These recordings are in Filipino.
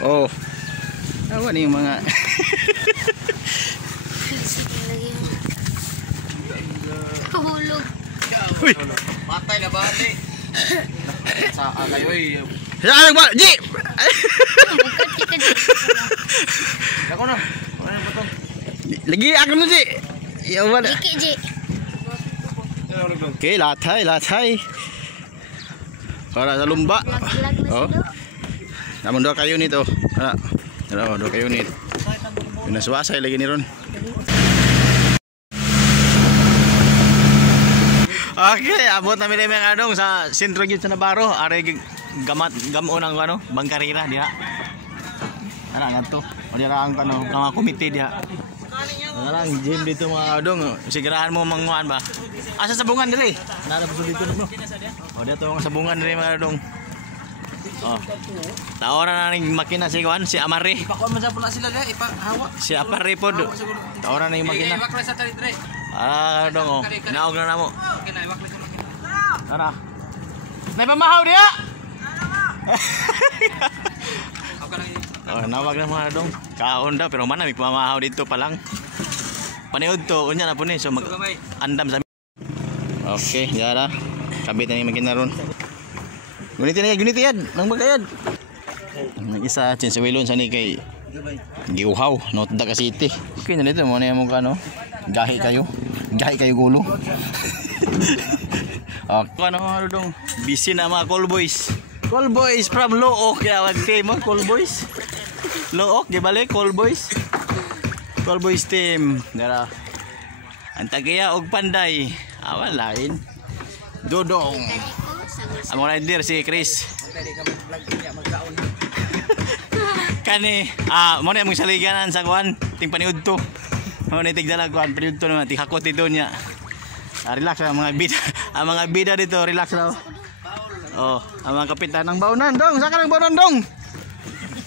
Oh. Awa ni yung mga Kahulog. Uy! Patay na ba, ate? Sa kayo eh. Saan ba? Ji! Ako na. Ano na ba ito? Lagi ako na, Ji! Yawa na. Iki, Ji. Okay, lathay. Para sa lumba. Lag na Oh. sila. Namun doa kayo nito. Ano, doa kayo nito. Pinaswasay lagi ni ron. Okay, abot na mi mga adong sa sentro gyud sa Navarro. Are gamon ang ano, bangkarira diha. Ana ngadto. O dira ang ano, mga komite diha. Narang gym dito mga adong. Sigurahan mo manguan ba? Asa sabungan diri? Nara pa dito no. O dito ang sabungan diri mga adong. Oh. Tawaran na ning makina si Juan, si Amari. Ipakuan man sa pula sila deh, ipahawa. Si Amari pod. Tawaran na ning makina. Iwak lang sa talit dre. Dong oh. Naog na namo. Okay na, iwak lang sa makina. Tara. May pamahaw diha. Ako lang. Oh, nawag na mga dong. Kaon daw pero man may pamahaw dito pa lang. Paniud to unya na po ni so andam sa. Okay, yara. Kabit na ni makina ron. Gunit yan, nang bagayad. Ang isa chinsuwilon sa ni kay giuhaw, not da ka city. Okay na dito mo na yung ano. Gahi kayo gulo. Okay, ano dong. Busy na mga call boys. Call boys from Look, kaya team mo call boys. Look, gibalik call boys. Call boys team. Dara. Ang tagaya og panday. Awan lain. Dodong. Ang rider si Chris. Kani, mo na mong saliganan sa kuan, ting paniud to. Mo na tigdala kuan, paniud to naman, tikakot dito niya. Relax ang mga bida, ang mga bida dito, relax raw. Oh, ang mga kapitan ng baunan dong, saka ng baunan dong.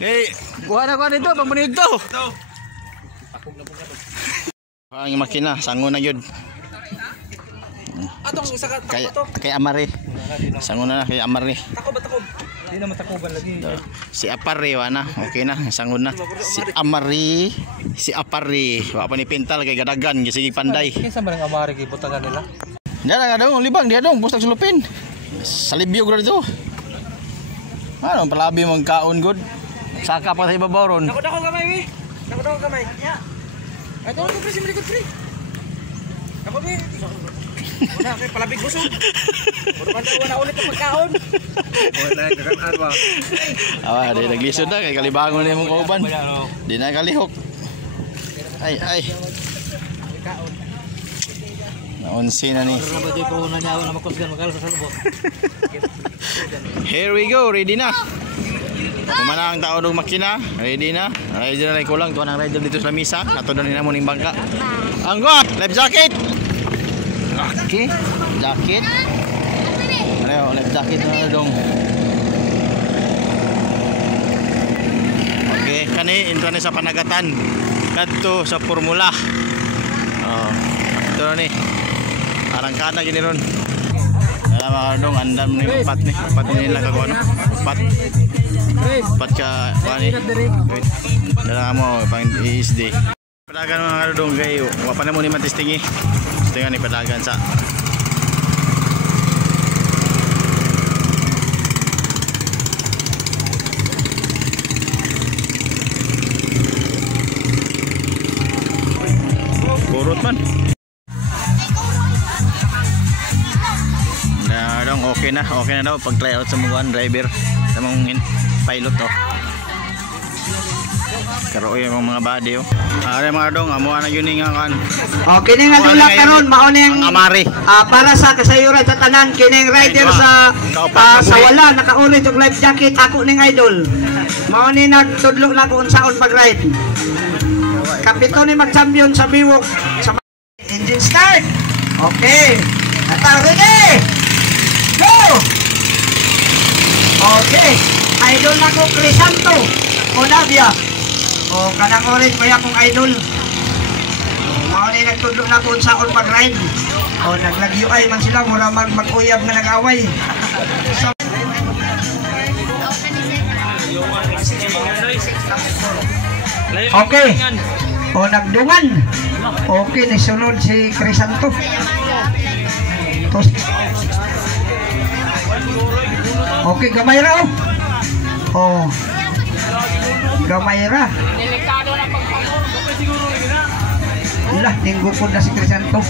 Okay, kuha na kuha dito, pang paniud to. Ang makina, sango na yun. Atong isa ka Kay Amari. Sangon na kay Amari. Takob. Di na matakoban lagi. Si Apari na. Okay na, sangon na. Si Amari, si Apari. Wa pa ni pintal kay gadagan sige panday. Kinsa man ang Amari gi butagan nila? Diyan nga daw libang dia dong bustag sulupin. Sa libyo gud dito. Ano palabi mong kaon good. Saka pa sa ibabaw ron. Dako kamay wi. Dako kamay. Ay to ko pre malikot pre. Dako wi. Wala kay palabig gusto. Puro man daw na ulit ang pagkaon. Wala kakan ba. Di naglisod na kay kalibangon ni mong kauban. Di na kalihok. Ay. Naunsi na ni. Here we go, ready na. Kumana ang tao ng makina, ready na. Rider na kulang, tuwa ng rider dito sa lamisa. Ato na nila mo ning bangka. Anggot, life jacket. Okay, jacket. Ano, life jacket na dong. Okay, kani intro ni sa panagatan. Kadto sa formula. Oh, ito ni. Arangkada gini ron. Alam mga dong, andam ni upat ni. Upat ni nila kagawa no. Upat ka wani. Dala mo pang ISD. Padagan mga dong kayo. Wa pa na mo ni matistingi. Tingnan ni padagan sa burot man. Na dong okay na daw pag try out sa mga driver sa mga pilot to. Karo yung mga body oh. Are mga dong amo na yun nga kan. Okay ning adula karon mao ning Amari. Para sa kasayuran sa tanan kining rider sa wala nakaulit og life jacket ako ning idol. Mao ni nagtudlo na ko unsaon pag-ride. Kapito ni mag-champion sa biwok sa engine start. Okay. Ready? Go! Okay. Idol na ko Crisanto. Onavia. O kanang orange kaya kong idol. Mao ni nagtudlo na ko unsaon pag-ride. O naglagyo ay man sila mura mag-uyab nga nag-away. So, Okay. O nagdungan. Okay, nisunod si Crisanto. Okay, gamay ra. Oh. Gamay ra. Lah, tinggo po na si Crisanto.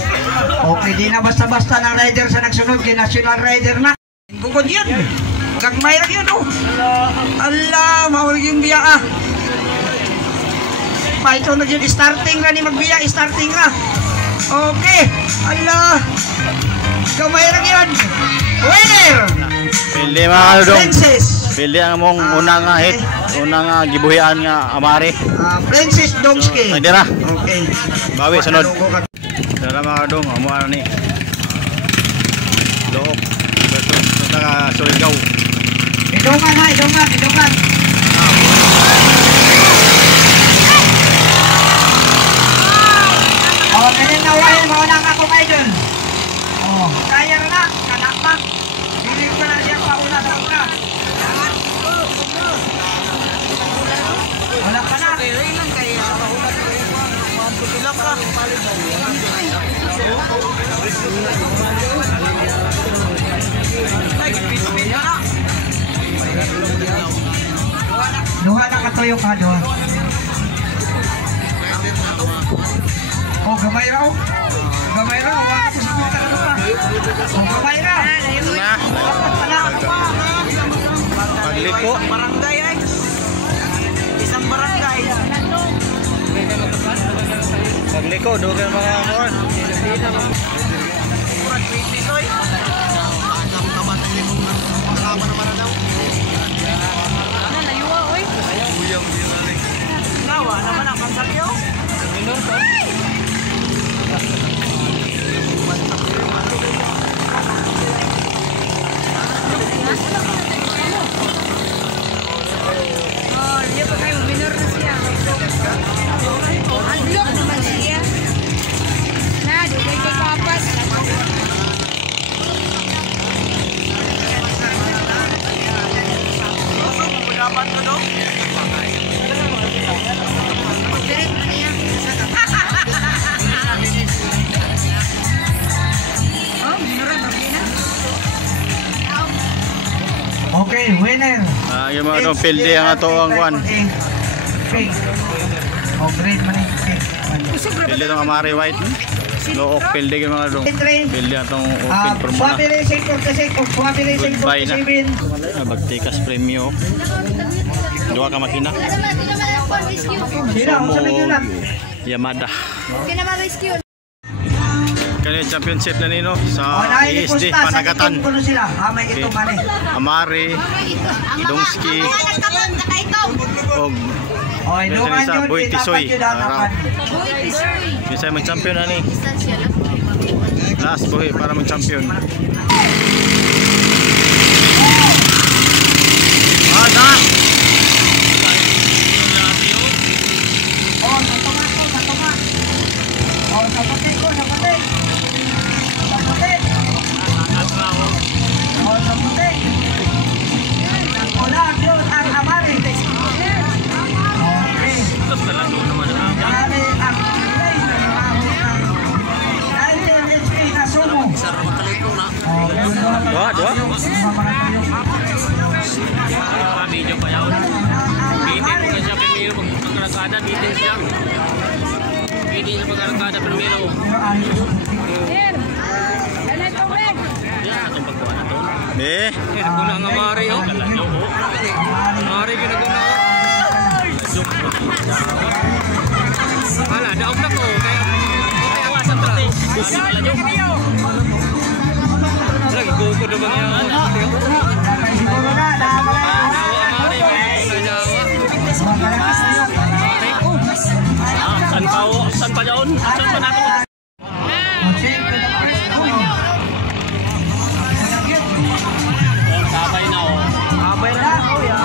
Okay, di na basta-basta na rider sa nagsunod kay national rider na. Tinggo ko yun. Gagmay ra yun, oh. Allah, maulig yung biya ah. Ito na yun, starting na ni magbiya, starting na. Okay, Allah. Gamay ra yun. Winner! Pildi mga kadong. Princess. Pildi ang mong unang hit. Unang gibuhian nga Amari. Princess Domski. Ay dira. Okay. Bawi sunod. Dara mga kadong, amo ani. Dook. Beto ka Surigao. Idungan ha, idungan. Oh, ganyan na wala mo nang ako kayo. Oh, kaya na, kanak pa. Hindi ko na siya pauna sa una. Wala ka na. Duha na katuyo ka, duha. Oh, gamay raw. Gamay raw. Oh, gamay raw. Pagliko. Barangay ay. Isang barangay. Pagliko do kay mga amor. Nawa naman ang pansakyo. Minor to. Oh, dia pakai minor na siya. Unlock naman siya. Nah, dugay ko papas. Dapat ko do. Direct na niya. Oh, minor na bina. Okay, winner. Yung mga kadong pildi ang ato ang kuan. Okay. Oh, great man eh. Pildi tong Amari White. Look pildi yung mga kadong. Pildi atong open for muna. Swabe Racing 46, Swabe Racing Goodbye na. 47. Bagtikas premyo. Dua ka makina. Sila, ang sabi nyo lang. Yamada. Kaya naman rescue. Kani championship na nino sa Nailipusta ESD sa Panagatan. itong puno sila. May ito man eh. Amari, Dongski, og Oh, idungan isa, yun. Boy Tisoy. Datapan. Bisa mag-champion na ni. Last buhi para mag-champion. Ada. Oh, satungan ko, satungan. Oh, saputin ko, saputin. Saputin. Oh, saputin. Wala, yun, ang Amari. Okay. Amari, ang place na namaho ang 19 HP na sumo. Oh, yun, Dua. Video pa yaw. Meeting ko siya primero pagkaragada meeting siya. Meeting sa pagkaragada primero. Ya, itong pagkuha na to. Eh, Naguna nga Mari oh. Mari ginaguna. Wala, daog na ko. Kaya okay ang asang tra. Lagi go ko na ba niya? siguro na, Mari San pa yaon? San pa na ako? Sabay na oh. Sabay na oh ya.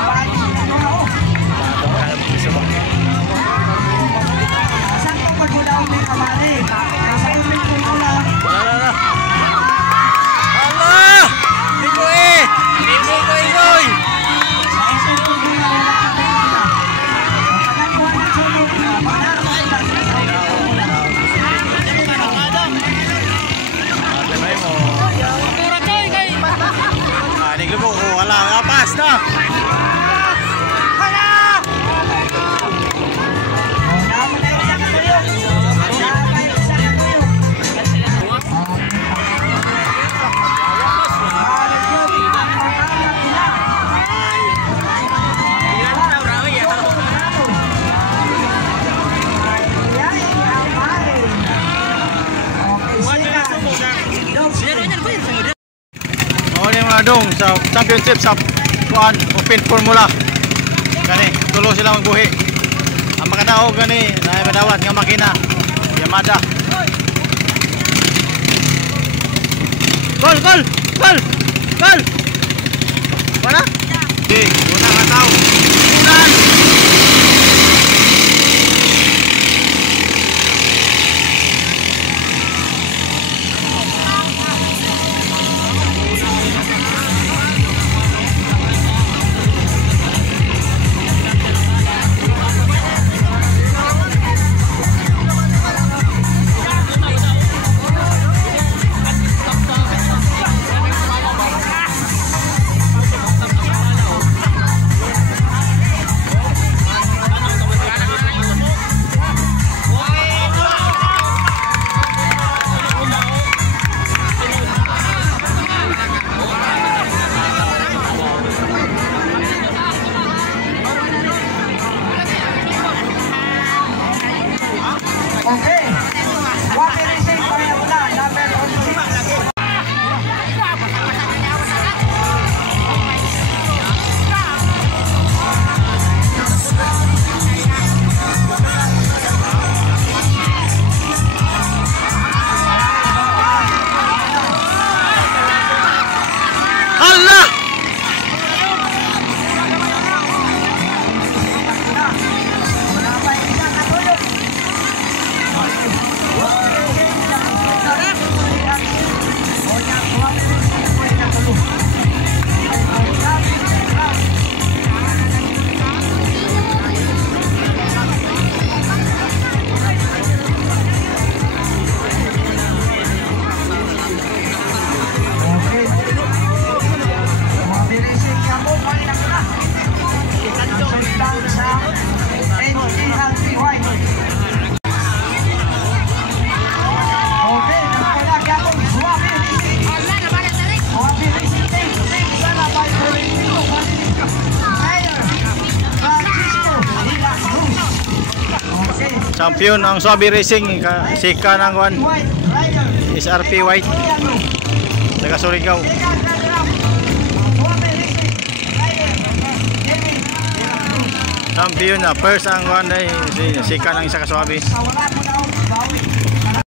sa championship sa kuan open formula. Kani tulo sila magbuhi. Ang makadaog gani na madawat nga makina Yamada. Gol. Mana? Di, una ka tao. Unan. Okay. Wabi Racing Paya Mula, number 6. Allah! Champion ang Suabe Racing sika ng kuan SRP White taga Surigao. Champion na first ang kuan sika ng isa ka Suabe.